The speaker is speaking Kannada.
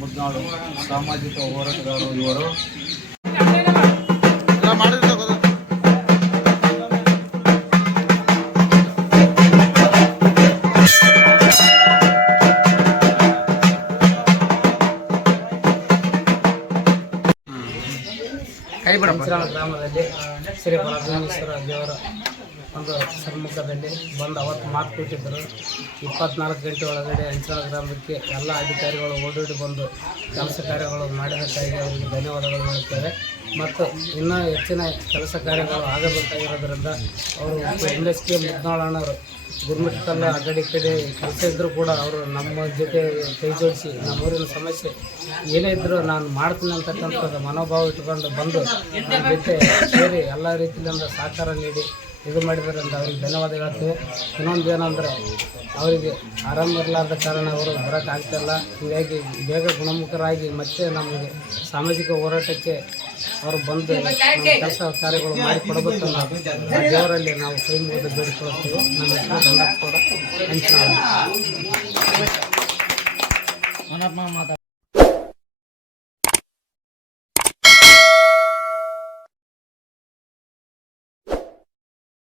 ಮುದ್ನಾಳು ಸಾಮಾಜಿಕ ಹೋರಾಟಗಾರರು ಇವರು ಗ್ರಾಮದಲ್ಲಿ ಶ್ರೀ ಬಲಭೀಮೇಶ್ವರ ದೇವರ ಒಂದು ಸಮ್ಮುಖದಲ್ಲಿ ಬಂದು ಅವತ್ತು ಮಾತು ಕೊಟ್ಟಿದ್ದರು. 24 ಗಂಟೆ ಒಳಗಡೆ ಅಂಚಳ ಗ್ರಾಮಕ್ಕೆ ಎಲ್ಲ ಅಧಿಕಾರಿಗಳು ಓಡೋಡಿ ಬಂದು ಕೆಲಸ ಕಾರ್ಯಗಳು ಮಾಡಿದ್ದಕ್ಕಾಗಿ ಅವರಿಗೆ ಧನ್ಯವಾದಗಳು ಹೇಳುತ್ತೇವೆ. ಮತ್ತು ಇನ್ನೂ ಹೆಚ್ಚಿನ ಕೆಲಸ ಕಾರ್ಯಗಳು ಆಗಬೇಕಾಗಿರೋದ್ರಿಂದ ಅವರು NSK ಮುದ್ನಾಳಣ್ಣವರು ಗುರುಮಿಟ್ಟಲ್ಲ ಆ ಕಡೆ ಕೆಲಸ ಇದ್ದರೂ ಕೂಡ ಅವರು ನಮ್ಮ ಜೊತೆ ಕೈ ಜೋಡಿಸಿ ನಮ್ಮೂರಿನ ಸಮಸ್ಯೆ ಏನೇ ಇದ್ದರೂ ನಾನು ಮಾಡ್ತೀನಿ ಅಂತಕ್ಕಂಥದ್ದು ಮನೋಭಾವ ಇಟ್ಕೊಂಡು ಬಂದು ನಮ್ಮ ಜೊತೆ ಸೇರಿ ಎಲ್ಲ ರೀತಿಯಿಂದ ಸಹಕಾರ ನೀಡಿ ಇದು ಮಾಡಿದ್ರಿಂದ ಅವ್ರಿಗೆ ಧನ್ಯವಾದ ಹೇಳ್ತೀವಿ. ಇನ್ನೊಂದು ಏನಂದರೆ ಅವರಿಗೆ ಆರಾಮ ಇರಲಾರ್ದ ಕಾರಣ ಅವರು ಬರೋಕ್ಕಾಗ್ತಾಯಿಲ್ಲ. ಹೀಗಾಗಿ ಬೇಗ ಗುಣಮುಖರಾಗಿ ಮತ್ತೆ ನಮಗೆ ಸಾಮಾಜಿಕ ಹೋರಾಟಕ್ಕೆ ಅವರು ಬಂದು ಕೆಲಸ ಕಾರ್ಯಗಳು ಮಾಡಿಕೊಡಬೇಕನ್ನೋ ದೇವರಲ್ಲಿ ನಾವು ಕೈ ಮುಗಿದು ಬೇಡಿಕೊಳ್ಳುತ್ತೇವೆ. ನಮ್ಮ ಹೆಸರು ದಂಡಪ್ಪ ಕೂಡ ಹಂಚಿನ